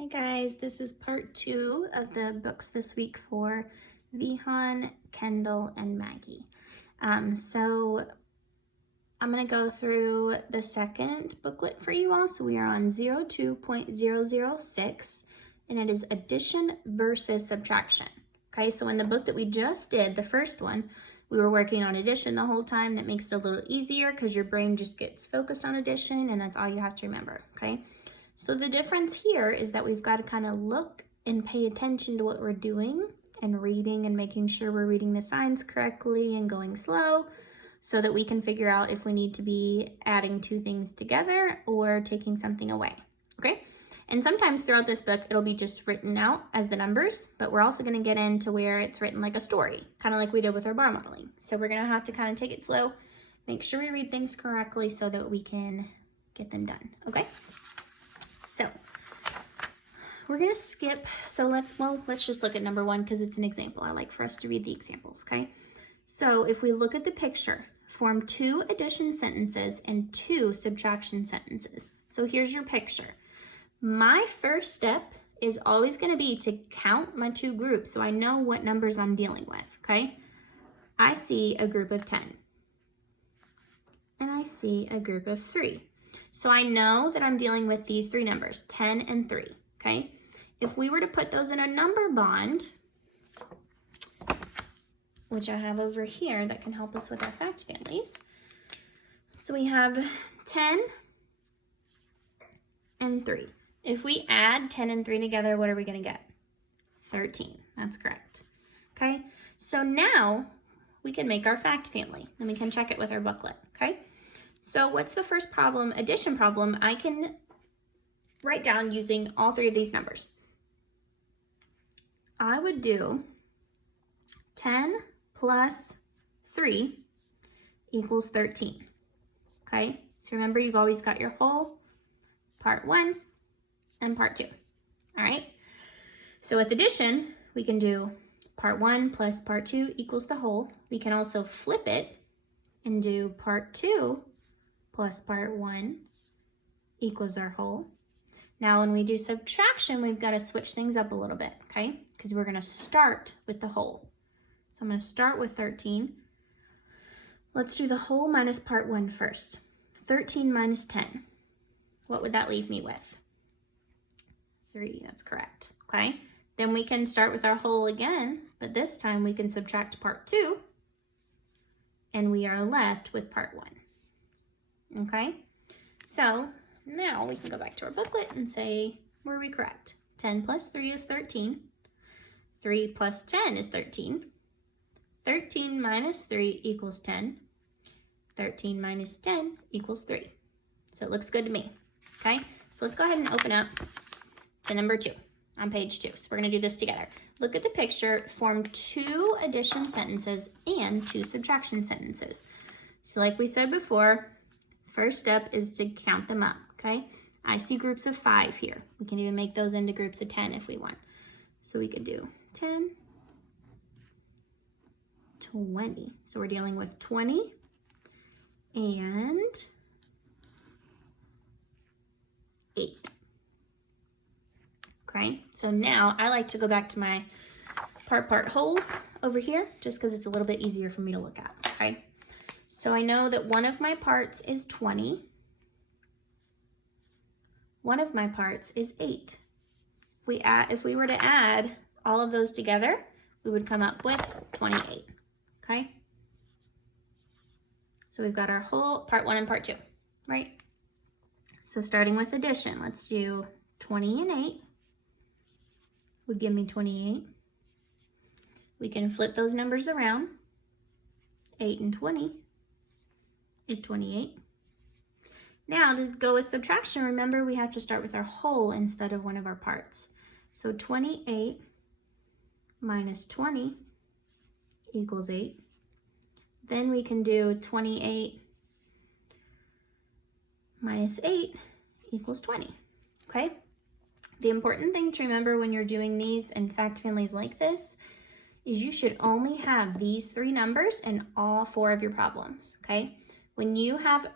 Hi guys, this is part 2 of the books this week for Vihaan, Kendall, and Maggie. So I'm going to go through the second booklet for you all. So we are on 02.006 and it is addition versus subtraction. Okay, so in the book that we just did, the first one, we were working on addition the whole time. That makes it a little easier because your brain just gets focused on addition and that's all you have to remember, okay? So the difference here is that we've got to kind of look and pay attention to what we're doing and reading and making sure we're reading the signs correctly and going slow so that we can figure out if we need to be adding two things together or taking something away, okay? And sometimes throughout this book, it'll be just written out as the numbers, but we're also going to get into where it's written like a story, kind of like we did with our bar modeling. So we're going to have to kind of take it slow, make sure we read things correctly so that we can get them done, okay? So we're going to skip. So let's just look at number 1 because it's an example. I like for us to read the examples, okay? So if we look at the picture, form 2 addition sentences and 2 subtraction sentences. So here's your picture. My first step is always going to be to count my 2 groups so I know what numbers I'm dealing with, okay? I see a group of 10 and I see a group of 3. So I know that I'm dealing with these 3 numbers, 10 and 3, okay? If we were to put those in a number bond, which I have over here that can help us with our fact families. So we have 10 and 3. If we add 10 and 3 together, what are we going to get? 13. That's correct. Okay? So now we can make our fact family and we can check it with our booklet, okay? So what's the first problem, addition problem, I can write down using all 3 of these numbers. I would do 10 plus 3 equals 13, okay? So remember, you've always got your whole, part 1 and part 2, all right? So with addition, we can do part 1 plus part 2 equals the whole. We can also flip it and do part 2 plus part 1 equals our whole. Now when we do subtraction, we've got to switch things up a little bit, okay? Because we're going to start with the whole. So I'm going to start with 13. Let's do the whole minus part 1 first. 13 minus 10. What would that leave me with? 3, that's correct, okay? Then we can start with our whole again, but this time we can subtract part 2, and we are left with part 1. Okay, so now we can go back to our booklet and say, were we correct? 10 plus 3 is 13. 3 plus 10 is 13. 13 minus 3 equals 10. 13 minus 10 equals 3. So it looks good to me. Okay, so let's go ahead and open up to number 2 on page 2. So we're going to do this together. Look at the picture, form 2 addition sentences and 2 subtraction sentences. So like we said before, first step is to count them up, okay? I see groups of 5 here. We can even make those into groups of 10 if we want. So we could do 10, 20. So we're dealing with 20 and 8. Okay, so now I like to go back to my part whole over here just because it's a little bit easier for me to look at, okay? So I know that one of my parts is 20. One of my parts is 8. If we were to add all of those together, we would come up with 28, okay? So we've got our whole part 1 and part 2, right? So starting with addition, let's do 20 and 8 would give me 28. We can flip those numbers around. 8 and 20 is 28. Now to go with subtraction, remember we have to start with our whole instead of one of our parts. So 28 minus 20 equals 8. Then we can do 28 minus 8 equals 20, okay? The important thing to remember when you're doing these and fact families like this is you should only have these 3 numbers in all 4 of your problems, okay? When you have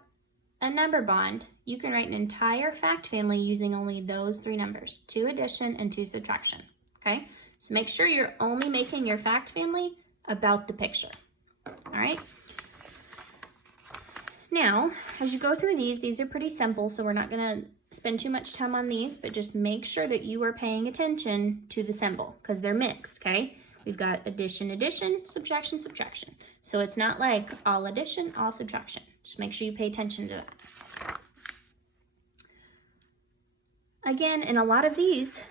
a number bond, you can write an entire fact family using only those three numbers, 2 addition and 2 subtraction, okay? So make sure you're only making your fact family about the picture, all right? Now, as you go through these are pretty simple, so we're not gonna spend too much time on these, but just make sure that you are paying attention to the symbol because they're mixed, okay? We've got addition, addition, subtraction, subtraction. So it's not like all addition, all subtraction. Just make sure you pay attention to that. Again, and a lot of these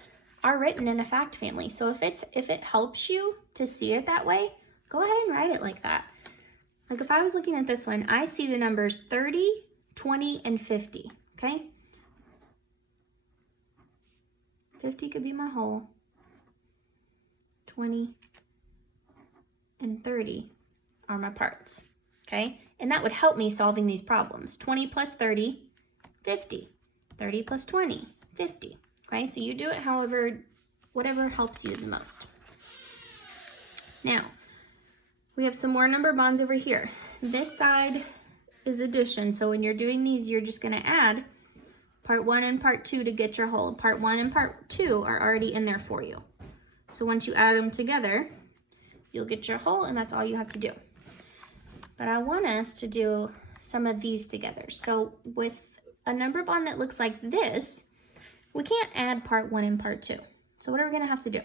are written in a fact family. So if it helps you to see it that way, go ahead and write it like that. Like if I was looking at this one, I see the numbers 30, 20, and 50, okay? 50 could be my whole. 20 and 30 are my parts, okay? And that would help me solving these problems. 20 plus 30, 50. 30 plus 20, 50, okay? So you do it whatever helps you the most. Now, we have some more number bonds over here. This side is addition, so when you're doing these, you're just gonna add part 1 and part 2 to get your whole. Part 1 and part 2 are already in there for you. So once you add them together, you'll get your whole, and that's all you have to do. But I want us to do some of these together. So with a number bond that looks like this, we can't add part 1 and part 2. So what are we gonna have to do?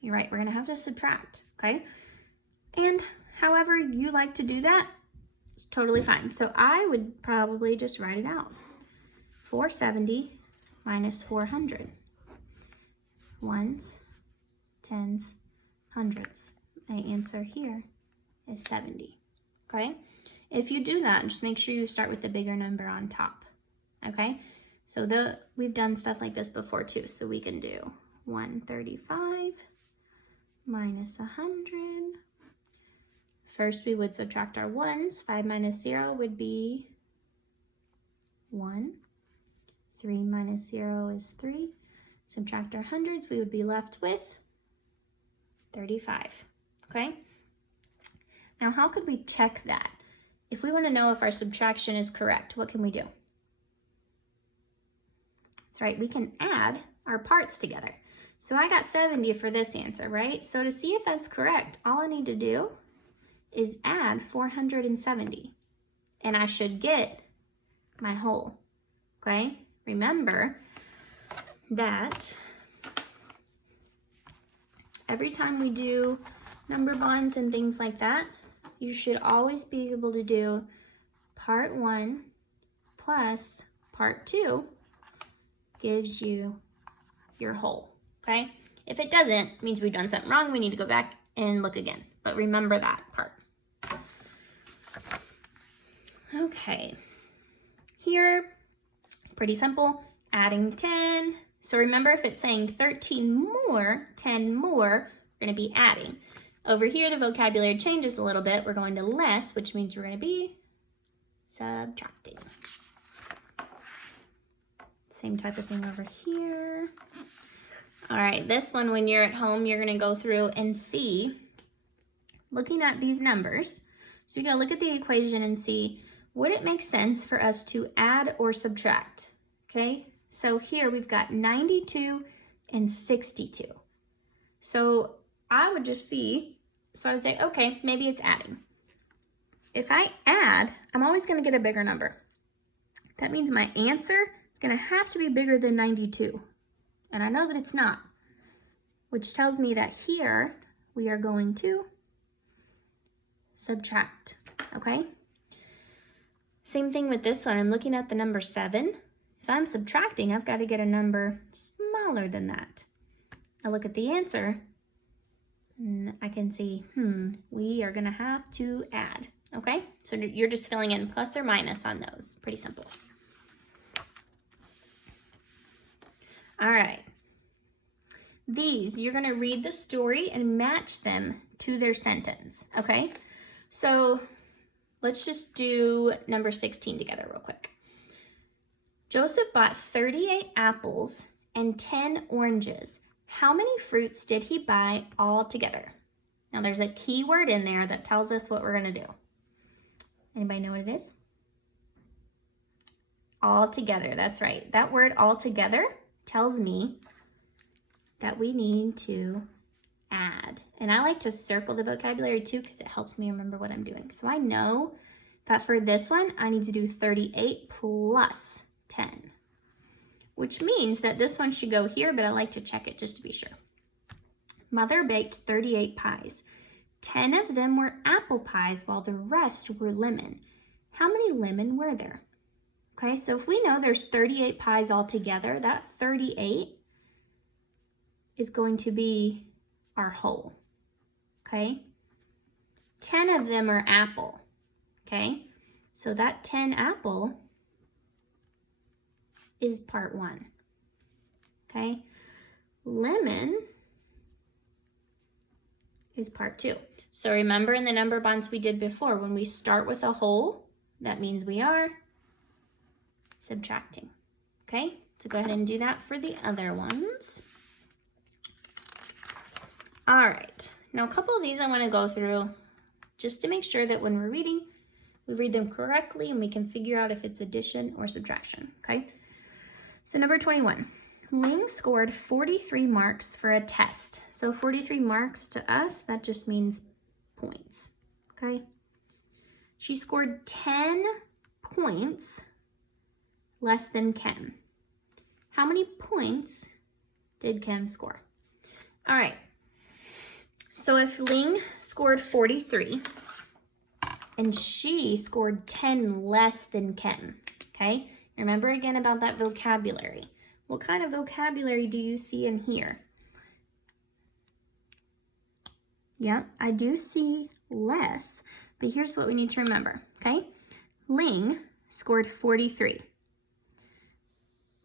You're right, we're gonna have to subtract, okay? And however you like to do that, it's totally fine. So I would probably just write it out. 470 minus 400. Ones, tens, hundreds. My answer here is 70, okay? If you do that, just make sure you start with the bigger number on top, okay? So we've done stuff like this before too, so we can do 135 minus 100. First, we would subtract our ones. 5 minus 0 would be 1. 3 minus 0 is 3. Subtract our hundreds, we would be left with 35, okay? Now, how could we check that? If we want to know if our subtraction is correct, what can we do? That's right, we can add our parts together. So I got 70 for this answer, right? So to see if that's correct, all I need to do is add 470, and I should get my whole, okay? Remember that every time we do number bonds and things like that, you should always be able to do part 1 plus part 2 gives you your whole, okay? If it doesn't, it means we've done something wrong. We need to go back and look again, but remember that part. Okay, here, pretty simple, adding 10. So remember, if it's saying 13 more, 10 more, we're gonna be adding. Over here, the vocabulary changes a little bit. We're going to less, which means we're gonna be subtracting. Same type of thing over here. All right, this one, when you're at home, you're gonna go through and see, looking at these numbers, so you're gonna look at the equation and see, would it make sense for us to add or subtract, okay? So here we've got 92 and 62. So I would just see, so I would say, okay, maybe it's adding. If I add, I'm always gonna get a bigger number. That means my answer is gonna have to be bigger than 92. And I know that it's not, which tells me that here we are going to subtract, okay? Same thing with this one. I'm looking at the number 7. If I'm subtracting, I've got to get a number smaller than that. I look at the answer, and I can see, we are going to have to add, okay? So you're just filling in plus or minus on those. Pretty simple. All right. These, you're going to read the story and match them to their sentence, okay? So let's just do number 16 together real quick. Joseph bought 38 apples and 10 oranges. How many fruits did he buy all together? Now there's a key word in there that tells us what we're gonna do. Anybody know what it is? All together, that's right. That word all together tells me that we need to add. And I like to circle the vocabulary too because it helps me remember what I'm doing. So I know that for this one, I need to do 38 plus 10, which means that this one should go here, but I like to check it just to be sure. Mother baked 38 pies. 10 of them were apple pies while the rest were lemon. How many lemon were there? Okay, so if we know there's 38 pies altogether, that 38 is going to be our whole, okay? 10 of them are apple, okay? So that 10 apple is part 1, okay? Lemon is part 2. So remember in the number bonds we did before, when we start with a whole, that means we are subtracting, okay? So go ahead and do that for the other ones. All right, now a couple of these I want to go through just to make sure that when we're reading, we read them correctly and we can figure out if it's addition or subtraction, okay? So number 21, Ling scored 43 marks for a test. So 43 marks to us, that just means points, okay? She scored 10 points less than Kim. How many points did Kim score? All right, so if Ling scored 43 and she scored 10 less than Kim, okay? Remember again about that vocabulary. What kind of vocabulary do you see in here? Yeah, I do see less, but here's what we need to remember, okay? Ling scored 43.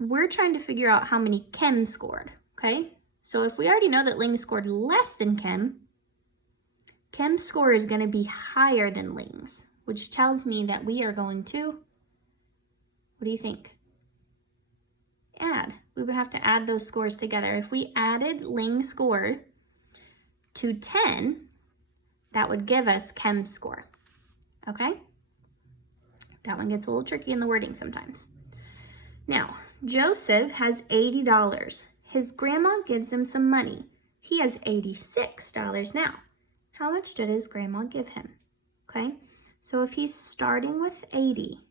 We're trying to figure out how many Kim scored, okay? So if we already know that Ling scored less than Kim, Kim's score is going to be higher than Ling's, which tells me that we are going to, what do you think? Add. We would have to add those scores together. If we added Ling's score to 10, that would give us Kim's score, okay? That one gets a little tricky in the wording sometimes. Now, Joseph has $80. His grandma gives him some money. He has $86 now. How much did his grandma give him? Okay, so if he's starting with 80,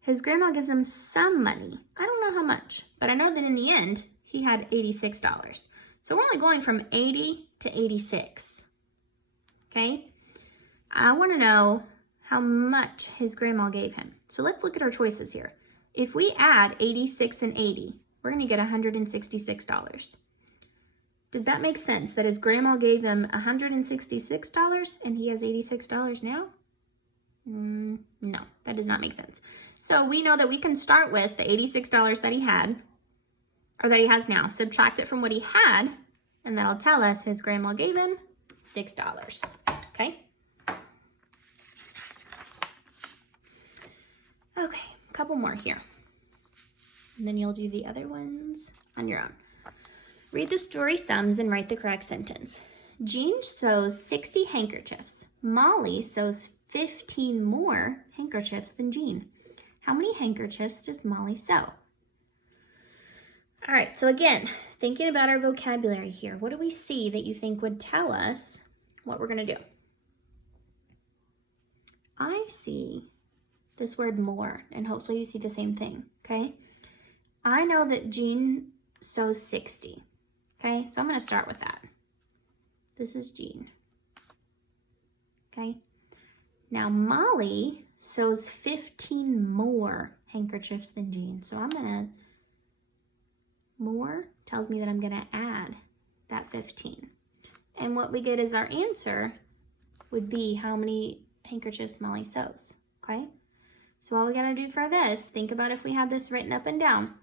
his grandma gives him some money. I don't know how much, but I know that in the end, he had $86. So we're only going from 80 to 86, okay? I want to know how much his grandma gave him. So let's look at our choices here. If we add 86 and 80, we're going to get $166. Does that make sense that his grandma gave him $166 and he has $86 now? No, that does not make sense. So we know that we can start with the $86 that he had, or that he has now, subtract it from what he had, and that'll tell us his grandma gave him $6, okay? Okay, a couple more here. And then you'll do the other ones on your own. Read the story sums and write the correct sentence. Jean sews 60 handkerchiefs. Molly sews 15 more handkerchiefs than Jean. How many handkerchiefs does Molly sew? All right, so again, thinking about our vocabulary here, what do we see that you think would tell us what we're going to do? I see this word more, and hopefully you see the same thing, okay? I know that Jean sews 60, okay? So I'm going to start with that. This is Jean, okay? Now Molly sews 15 more handkerchiefs than Jean. So I'm going to, more tells me that I'm going to add that 15. And what we get as our answer would be how many handkerchiefs Molly sews, okay? So all we got to do for this, think about if we had this written up and down.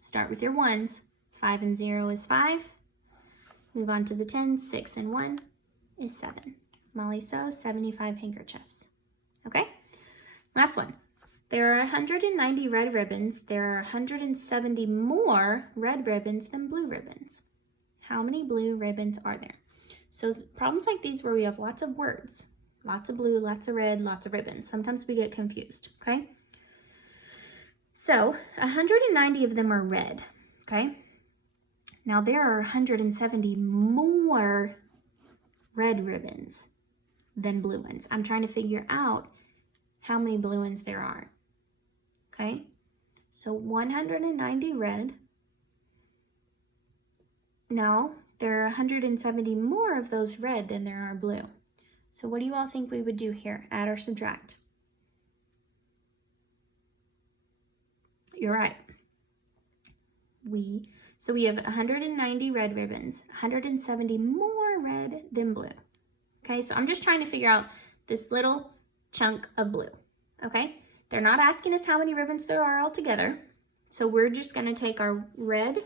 Start with your ones. 5 and 0 is 5. Move on to the 10. 6 and 1 is 7. Molly sews 75 handkerchiefs. Okay? Last one. There are 190 red ribbons. There are 170 more red ribbons than blue ribbons. How many blue ribbons are there? So problems like these where we have lots of words, lots of blue, lots of red, lots of ribbons. Sometimes we get confused, okay? So 190 of them are red, okay? Now there are 170 more red ribbons than blue ones. I'm trying to figure out how many blue ones there are, okay? So 190 red. Now there are 170 more of those red than there are blue. So what do you all think we would do here? Add or subtract? You're right. So we have 190 red ribbons, 170 more red than blue. Okay, so I'm just trying to figure out this little chunk of blue. Okay, they're not asking us how many ribbons there are altogether. So we're just going to take our red,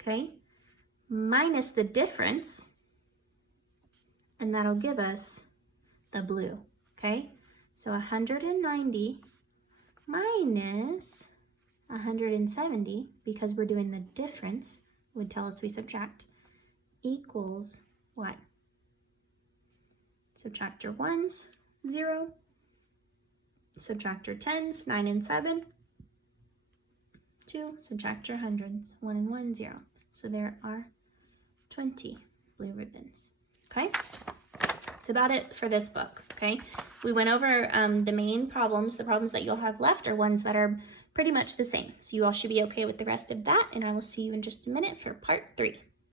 okay, minus the difference, and that'll give us the blue. Okay, so 190 minus 170, because we're doing the difference, would tell us we subtract, equals what? Subtract your ones, 0. Subtract your tens, 9 and 7. 2. Subtract your hundreds, 1 and 1, 0. So there are 20 blue ribbons. Okay? That's about it for this book. Okay? We went over the main problems. The problems that you'll have left are ones that are pretty much the same. So you all should be okay with the rest of that, and I will see you in just a minute for part 3.